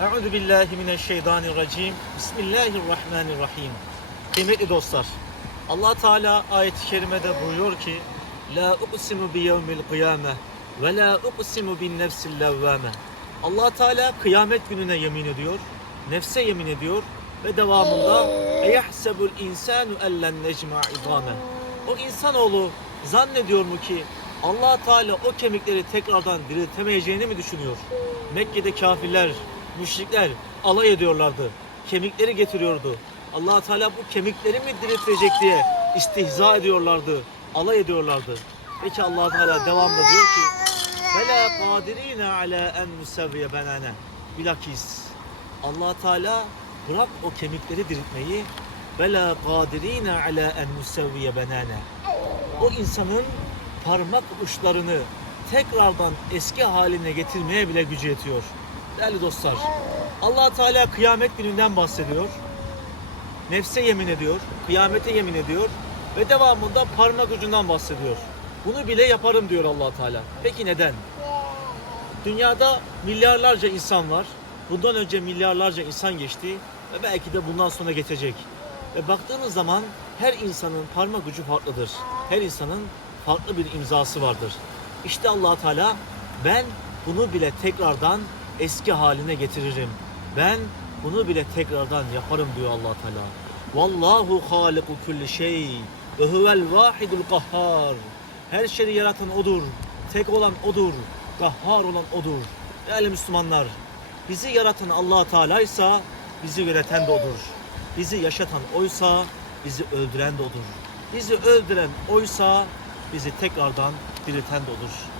Euzu billahi mineşşeytanirracim. Bismillahirrahmanirrahim. Kıymetli dostlar, Allah Teala ayet-i kerimede buyuruyor ki: La uqsimu bi yevmil kıyame ve la uqsimu bin nefsil levvame. Allah Teala kıyamet gününe yemin ediyor, nefse yemin ediyor ve devamında eyahsebul insanu ellen necma idame. O insanoğlu zannediyor mu ki Allah Teala o kemikleri tekrardan diriltemeyeceğini mi düşünüyor? Mekke'de kafirler, müşrikler alay ediyorlardı. Kemikleri getiriyordu. allah Teala bu kemikleri mi diriltecek diye istihza ediyorlardı. Alay ediyorlardı. Peki allah Teala devamlı diyor ki وَلَا قَادِر۪ينَ عَلَى اَنْ نُسَوِّيَ بَنَانَ Bilakis allah Teala bırak o kemikleri diriltmeyi وَلَا قَادِر۪ينَ عَلَى اَنْ نُسَوِّيَ بَنَانَ O insanın parmak uçlarını tekrardan eski haline getirmeye bile gücü yetiyor. Değerli dostlar, allah Teala kıyamet gününden bahsediyor. Nefse yemin ediyor, kıyamete yemin ediyor ve devamında parmak ucundan bahsediyor. Bunu bile yaparım diyor allah Teala. Peki neden? Dünyada milyarlarca insan var. Bundan önce milyarlarca insan geçti ve belki de bundan sonra geçecek. Ve baktığınız zaman her insanın parmak ucu farklıdır. Her insanın farklı bir imzası vardır. İşte allah Teala ben bunu bile tekrardan eski haline getiririm. Ben bunu bile tekrardan yaparım diyor allah Teala. Vallahu haliku kulli şey ve huvel vahidul kahhar. Her şeyi yaratan odur. Tek olan odur. Kahhar olan odur. Değerli Müslümanlar, bizi yaratan allah Teala ise bizi yöneten de odur. Bizi yaşatan oysa bizi öldüren de odur. Bizi öldüren oysa bizi tekrardan dirilten de odur.